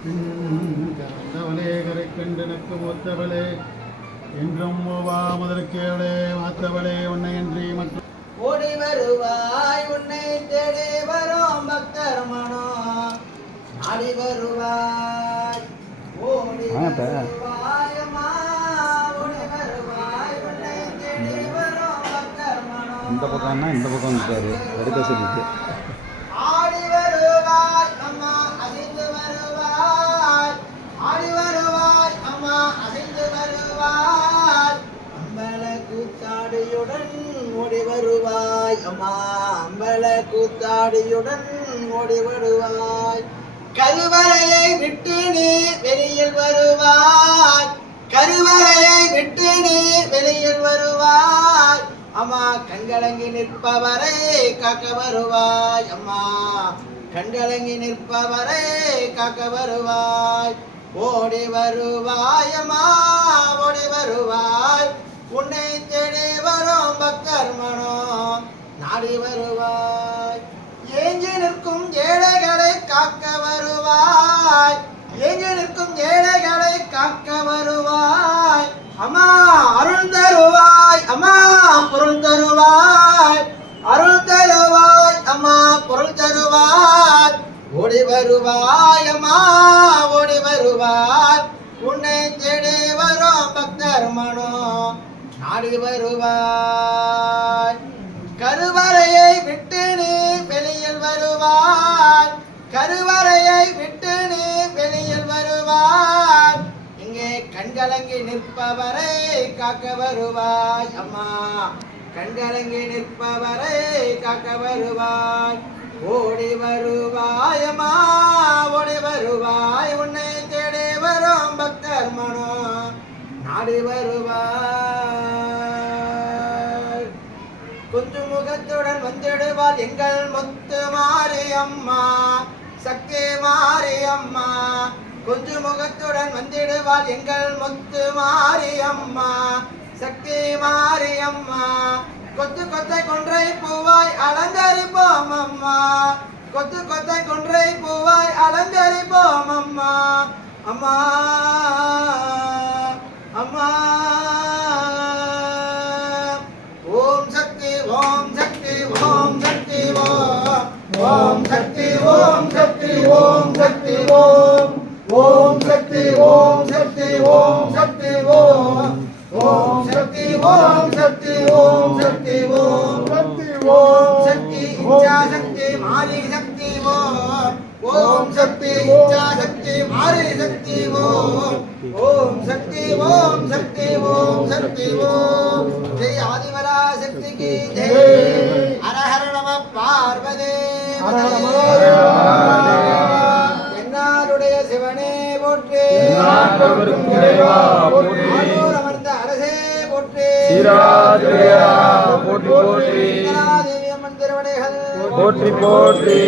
கரந்தவளே கரை கண்டனுக்கு மூத்தவளே என்றும் முதற்கேளே மாத்தவளே உன்னையன்றி மற்றும் ஓடி வருவாய் உன்னை தேடி வரும் பக்தர் மனோ நாடி வருவாய் ஓடி வருவாய் அம்மா ஓடி வருவாய் உன்னை தேடி வரும் பக்தர் மனோ இந்த பக்கம்னா இந்த பக்கம் வந்துட்டாரு அடுத்த சொல்லிட்டு ஆடி வருவாய் அம்மா அசைந்து வருவாய் ஆடி வருவாய் அம்மா அசைந்து வருவாய் அம்பல கூத்தாடியுடன் ஓடி வருவாய் அம்மா அம்பல கூத்தாடியுடன் ஓடி வருவாய் கருவறையை விட்டு நீ வெளியில் வருவாய் கருவறையை விட்டு நீ வெளியில் வருவாய் அம்மா கண்கலங்கி நிற்பவரை காக்க வருவாய் அம்மா கண்கலங்கி நிற்பவரை காக்க வருவாய் ஓடி வருவாய் அம்மா ஓடி வருவாய் உன்னை தேடி வரும் பக்தர் மனோ நாடி வருவாய் ஏங்கி நிற்கும் ஏழைகளை காக்க வருவாய் ஏங்கி நிற்கும் ஏழைகளை காக்க வருவாய் அம்மா அருள் தருவாய் அம்மா பொருள் தருவாய் அருள் தருவாய் அம்மா பொருள் தருவாய் ஓடி வருவாய் அம்மா ஓடி வருவாய் உன்னை தேடி வரும் பக்தர் மனோ நாடி வருவாய் கருவறையை விட்டு நீ வெளியில் வருவாய் கருவறையை விட்டு நீ வெளியில் வருவாய் இங்கே கண்கலங்கி நிற்பவரை காக்க வருவாய் அம்மா கண்கலங்கி நிற்பவரை காக்க வருவாய் ஓடி வருவாய் அம்மா ஓடி வருவாய் உன்னை தேடி வரும் பக்தர் மனோ நாடி வருவாய் கொஞ்சம் முகத்துடன் வந்திடுவாள் எங்கள் முத்து மாறி அம்மா சக்தி மாறி அம்மா கொஞ்சம் முகத்துடன் வந்திடுவாள் எங்கள் முத்து மாறி அம்மா சக்தி மாறி அம்மா கொத்து கொத்தை கொன்றை பூவாய் அலங்கரிப்போம் அம்மா கொத்து கொத்தை கொன்றை பூவாய் அலங்கரிப்போம் அம்மா அம்மா அம்மா ஓம் சக்தி ஓம் சக்தி ஓம் சக்தி ஓம் சக்தி ஓம் சக்தி ஓம் சக்தி ஓம் ஓம் சக்தி ஓம் சக்தி ஓம் சக்தி ஓம் ஓம் சக்தி ஓம் சக்தி ஓம் சக்தி ஓம் சக்தி ஓம் சக்தி இச்சா சக்தி மாரி சக்தி ஓம் சக்தி இச்சா சக்தி மாரி சக்தி ஓம் சக்தி ஓம் சக்தி ஓம் சக்தி ஓம் ஜெய் ஆதிவரா சக்தி கி ஜெய் ஹர ஹர நம பார்வதே என்னாருடைய சிவனே போற்றி அமர்ந்த அரசே போற்றி போற்றி தேவி அம்மன் திருவடைகள் போற்றி போற்றி